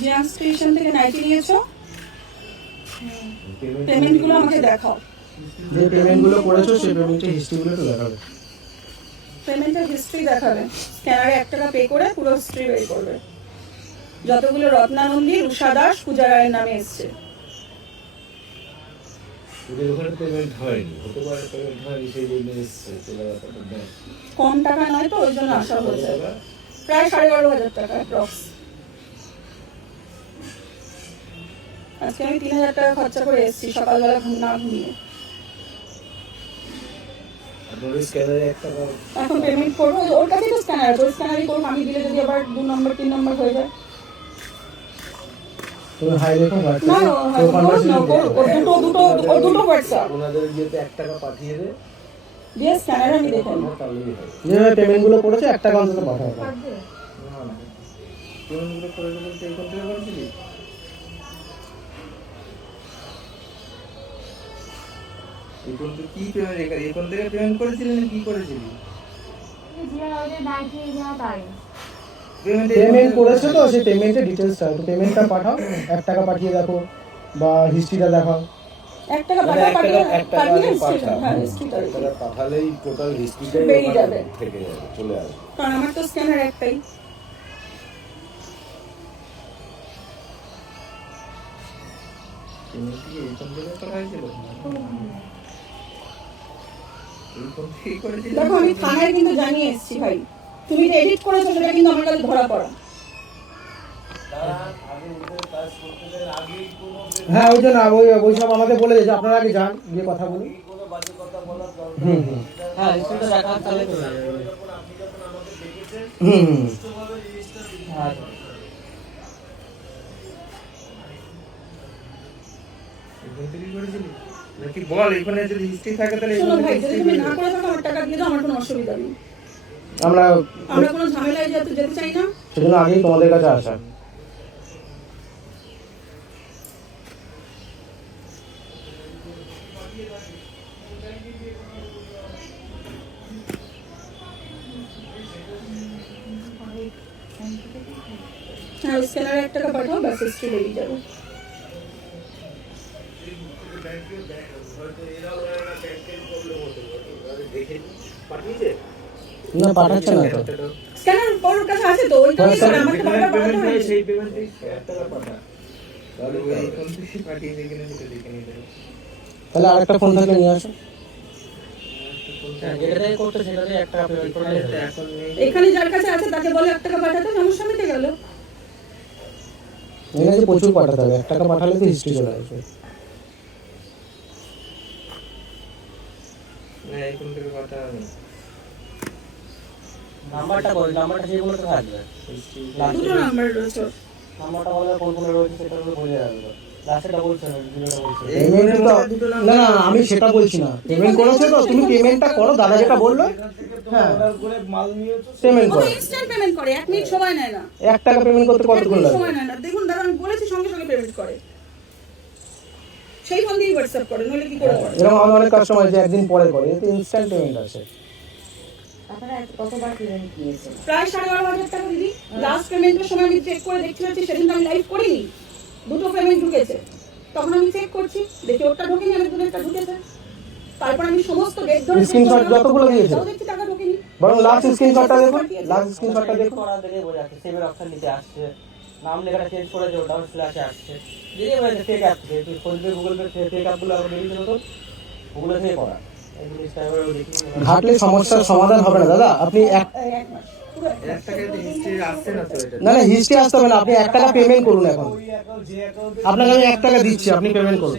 জিয়ান্স station থেকে nightie নিয়েছো, পেমেন্টগুলো আমাকে দেখাও। যে পেমেন্টগুলো করেছো সেই পেমেন্টের হিস্ট্রিগুলো একটু দেখাবে। পেমেন্টের হিস্ট্রি দেখাবে, স্ক্যানারে 1 টাকা পে করে পুরো হিস্ট্রি বের করবে। যতগুলো রত্নানন্দী, রুষা দাস, পূজা রায়ের নামে এসছে। ওখানে পেমেন্ট হয়নি, হতে পারে পেমেন্ট হয়নি, সেই জন্য এসছে। কম টাকা নয় তো, ওই জন্য আসা হয়েছে। প্রায় 12,500 টাকা অ্যাপ্রক্স। আজকে আমি 3,000 টাকা খরচা করে এসেছি সকালবেলা না ঘুমিয়ে। এখন পেমেন্ট করবো, ওর কাছেই তো স্ক্যানার আছে, ওই স্ক্যানারই করবো। আমি দিলে যদি আবার 2 নম্বর 3 নম্বর হয়ে যায়। তুমি হাই দেখো না দুটো হোয়াটসঅ্যাপ ওনাদের ইয়েতে 1 টাকা পাঠিয়ে দে, দিয়ে স্ক্যানারে আমি দেখে নিই। তাহলেই হয়। যেভাবে পেমেন্টগুলো করেছো 1 টাকা অন্তত পাঠাও। পেমেন্টগুলো করে দেবো, এই কোন থেকে করেছিলি? এখন তুই কি পেমেন্ট এখন থেকে পেমেন্ট করেছিলি না কি করেছিলি? পেমেন্ট করেছো তো, সেই পেমেন্টের ডিটেইলসটা, পেমেন্টটা পাঠাও। 1 টাকা পাঠিয়ে দেখো বা হিস্ট্রিটা দেখাও। 1 টাকা পাঠালেই টোটাল হিস্ট্রিটাই বেরিয়ে যাবে, থেকে যাবে, চলে আসবে। কারণ আমার তো স্ক্যানার একটাই। পেমেন্ট কি এখন থেকে করা হয়েছিল? দেখো আমি থানায় কিন্তু জানিয়ে এসেছি ভাই, তুমি যে এডিট করেছো সেটা কিন্তু আমার কাছে ধরা পড়া। হ্যাঁ ওই জন্য ওই সব আমাদের বলে দিয়েছে, আপনারা আগে যান, গিয়ে কথা বলুন। হ্যাঁ সেটা দেখা তাহলে তো হয়ে যাবে। হ্যাঁ নাকি বল, এখানে যদি হিস্ট্রি থাকে তাহলে শোনো ভাই, যদি তুমি না করে থাকো আমার টাকা দিয়ে দাও, আমার কোনো অসুবিধা নেই। আমরা কোনো ঝামেলায় যেতে চাই না, সেজন্য আগেই তোমাদের কাছে আসা। হ্যাঁ স্ক্যানারে 1 টাকা পাঠাও, ব্যাস হিস্ট্রি বেরিয়ে যাবে। না পাঠাচ্ছে না তো, স্ক্যানার ওর কাছে আছে তো, ওইটা দিয়ে করে আমাকে টাকা পাঠাতে হয়। সেই পেমেন্টে 1 টাকা পাঠা, তাহলে ওই কোন থেকে পাঠিয়ে দিয়ে কিনা সেটা দেখে নিতে হবে। তাহলে আরেকটা ফোন থাকলে নিয়ে আসো। যেটাই করতে সেটাতে 1 টাকা পেমেন্ট করলে এখন নেই। এখানে যার কাছে আছে তাকে বলে 1 টাকা পাঠাতে, সমস্যা মিটে গেল। এখানে যে প্রচুর পাঠাতে হবে, 1 টাকা পাঠালে তো হিস্ট্রি চলে আসবে। না এখন থেকে কথা হবে। নাম্বারটা বল, নাম্বারটা যেগুলো তো থাকবে দুটো নাম্বার রয়েছে। নাম্বারটা বলে কোন কোন রয়েছে সেটা তো বলে যাবে। লাস্টেটা বলছে না, যেটা বলছে পেমেন্ট তো না না আমি সেটা বলছি না, পেমেন্ট করেছো তো, তুমি পেমেন্টটা করো, দাদা যেটা বললো। হ্যাঁ পেমেন্ট ও করো, ইনস্ট্যান্ট পেমেন্ট করে, 1 মিনিট সময় নেয় না। 1 টাকা পেমেন্ট করতে 1 কতক্ষণ মিনিট লাগবে? সময় নেয় না। দেখুন দাদা, আমি বলেছি সঙ্গে সঙ্গে পেমেন্ট করে, সেই ফোন দিয়ে হোয়াটসঅ্যাপ করে, নইলে কি করে করে? এরকম আমার অনেক কাস্টমার আছে একদিন পরে করে, এতে ইনস্ট্যান্ট পেমেন্ট আছে। আপনারা কতবার পেমেন্ট দিয়েছেন? প্রায় 12,500 টাকা দিদি। লাস্ট পেমেন্টের সময় আমি চেক করে দেখতে পাচ্ছি, সেদিন তো আমি লাইভ করিনি, দুটো পেমেন্ট ঢুকেছে। তখন আমি চেক করছি, দেখি ওটা ঢোকেনি, আমি দুটোটা ঢুকেছে। তারপর আমি সমস্ত ডেট ধরে স্ক্রিনশট যতগুলো দিয়েছে, তাও দেখছি টাকা ঢোকেনি। বরং লাস্ট স্ক্রিনশটটা দেখুন, লাস্ট স্ক্রিনশটটা দেখুন। করা দেখে বোঝা যাচ্ছে সেভের অপশন নিতে আসছে, নাম লেখাটা চেঞ্জ করে যে ওটাও ফ্ল্যাশে আসছে। দেখে বোঝা যাচ্ছে ফেক অ্যাপ থেকে, phone pay Google pay fake অ্যাপগুলো আবার বেরিয়েছিল তো, ওগুলো থেকে করা। এই জিনিসটা এবার দেখি ঘাটলে সমস্যার সমাধান হবে না দাদা। আপনি এক মাস পুরো 1 টাকা হিস্ট্রি আসছে না তো এটা। না না হিস্ট্রি আসতে হবে না, আপনি 1 টাকা পেমেন্ট করুন। এখন আপনাকে আমি 1 টাকা দিচ্ছি, আপনি পেমেন্ট করুন।